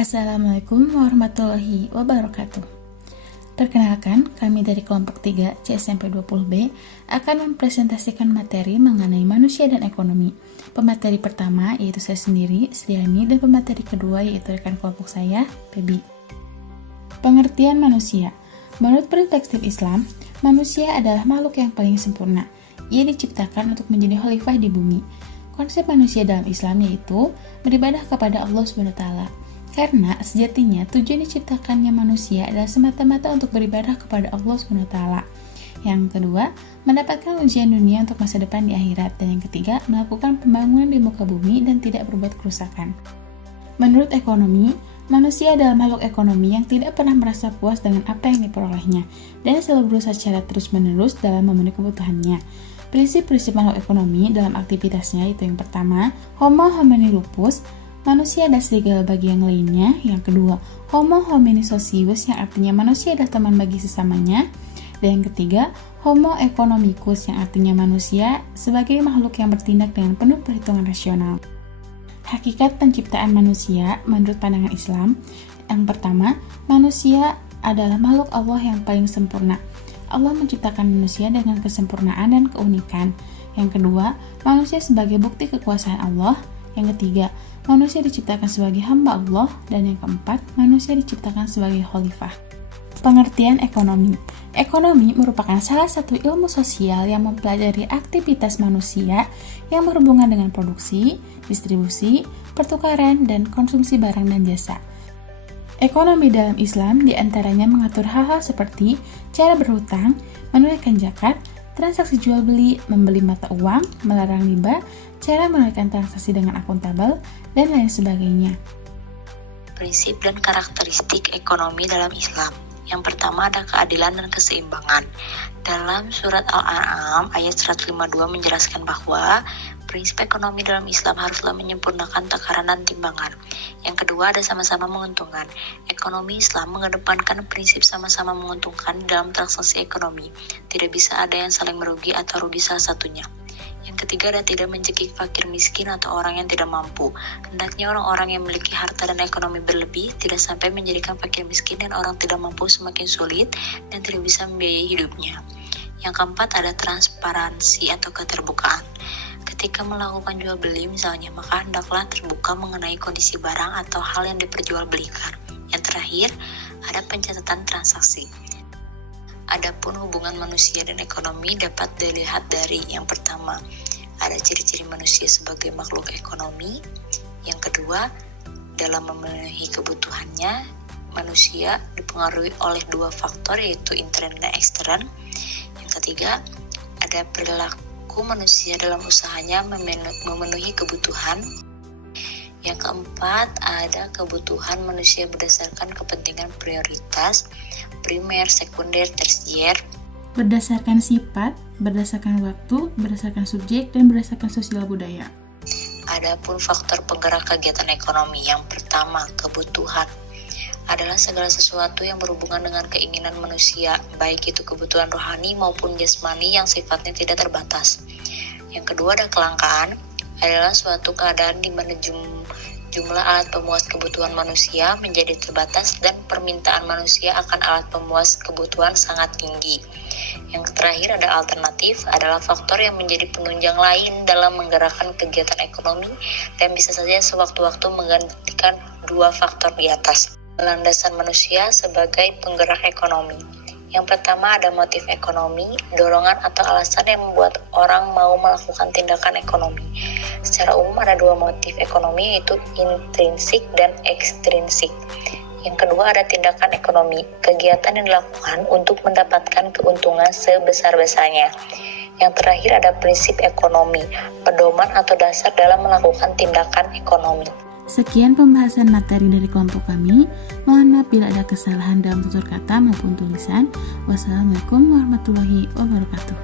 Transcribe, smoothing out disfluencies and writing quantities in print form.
Assalamualaikum warahmatullahi wabarakatuh. Perkenalkan, kami dari kelompok 3 CSMP 20B akan mempresentasikan materi mengenai manusia dan ekonomi. Pemateri pertama yaitu saya sendiri, Sliani, dan pemateri kedua yaitu rekan kelompok saya, Pebi. Pengertian manusia. Menurut perspektif Islam, manusia adalah makhluk yang paling sempurna. Ia diciptakan untuk menjadi khalifah di bumi. Konsep manusia dalam Islam yaitu beribadah kepada Allah SWT. Karena sejatinya tujuan diciptakannya manusia adalah semata-mata untuk beribadah kepada Allah SWT. Yang kedua, mendapatkan ujian dunia untuk masa depan di akhirat. Dan yang ketiga, melakukan pembangunan di muka bumi dan tidak berbuat kerusakan. Menurut ekonomi, manusia adalah makhluk ekonomi yang tidak pernah merasa puas dengan apa yang diperolehnya dan selalu berusaha secara terus-menerus dalam memenuhi kebutuhannya. Prinsip-prinsip makhluk ekonomi dalam aktivitasnya itu yang pertama, Homo homini lupus, manusia dan serigala bagi yang lainnya. Yang kedua, Homo homini socius, yang artinya manusia adalah teman bagi sesamanya. Dan yang ketiga, Homo economicus, yang artinya manusia sebagai makhluk yang bertindak dengan penuh perhitungan rasional. Hakikat penciptaan manusia menurut pandangan Islam, yang pertama, manusia adalah makhluk Allah yang paling sempurna. Allah menciptakan manusia dengan kesempurnaan dan keunikan. Yang kedua, manusia sebagai bukti kekuasaan Allah. Yang ketiga, manusia diciptakan sebagai hamba Allah. Dan yang keempat, manusia diciptakan sebagai khalifah. Pengertian ekonomi. Ekonomi merupakan salah satu ilmu sosial yang mempelajari aktivitas manusia yang berhubungan dengan produksi, distribusi, pertukaran, dan konsumsi barang dan jasa. Ekonomi dalam Islam diantaranya mengatur hal-hal seperti cara berhutang, menunaikan zakat, transaksi jual beli, membeli mata uang, melarang riba, cara menunaikan transaksi dengan akuntabel, dan lain sebagainya. Prinsip dan karakteristik ekonomi dalam Islam. Yang pertama ada keadilan dan keseimbangan. Dalam surat Al-An'am ayat 152 menjelaskan bahwa prinsip ekonomi dalam Islam haruslah menyempurnakan takaran dan timbangan. Yang kedua ada sama-sama menguntungkan. Ekonomi Islam mengedepankan prinsip sama-sama menguntungkan dalam transaksi ekonomi. Tidak bisa ada yang saling merugi atau rugi salah satunya. Yang ketiga ada tidak mencekik fakir miskin atau orang yang tidak mampu. Hendaknya orang-orang yang memiliki harta dan ekonomi berlebih tidak sampai menjadikan fakir miskin dan orang tidak mampu semakin sulit dan tidak bisa membiayai hidupnya. Yang keempat ada transparansi atau keterbukaan. Ketika melakukan jual beli misalnya, maka hendaklah terbuka mengenai kondisi barang atau hal yang diperjualbelikan. Yang terakhir ada pencatatan transaksi. Adapun hubungan manusia dan ekonomi dapat dilihat dari yang pertama, ada ciri-ciri manusia sebagai makhluk ekonomi. Yang kedua, dalam memenuhi kebutuhannya, manusia dipengaruhi oleh dua faktor yaitu intern dan ekstern. Yang ketiga, ada perilaku manusia dalam usahanya memenuhi kebutuhan. Yang keempat, ada kebutuhan manusia berdasarkan kepentingan prioritas, primer, sekunder, tersier. Berdasarkan sifat, berdasarkan waktu, berdasarkan subjek, dan berdasarkan sosial budaya. Adapun faktor penggerak kegiatan ekonomi, yang pertama, kebutuhan adalah segala sesuatu yang berhubungan dengan keinginan manusia, baik itu kebutuhan rohani maupun jasmani yang sifatnya tidak terbatas. Yang kedua ada kelangkaan, adalah suatu keadaan di mana jumlah alat pemuas kebutuhan manusia menjadi terbatas dan permintaan manusia akan alat pemuas kebutuhan sangat tinggi. Yang terakhir ada alternatif, adalah faktor yang menjadi penunjang lain dalam menggerakkan kegiatan ekonomi dan bisa saja sewaktu-waktu menggantikan dua faktor di atas. Landasan manusia sebagai penggerak ekonomi. Yang pertama ada motif ekonomi, dorongan atau alasan yang membuat orang mau melakukan tindakan ekonomi. Secara umum ada dua motif ekonomi yaitu intrinsik dan ekstrinsik. Yang kedua ada tindakan ekonomi, kegiatan yang dilakukan untuk mendapatkan keuntungan sebesar-besarnya. Yang terakhir ada prinsip ekonomi, pedoman atau dasar dalam melakukan tindakan ekonomi. Sekian pembahasan materi dari kelompok kami. Mohon maaf bila ada kesalahan dalam tutur kata maupun tulisan. Wassalamualaikum warahmatullahi wabarakatuh.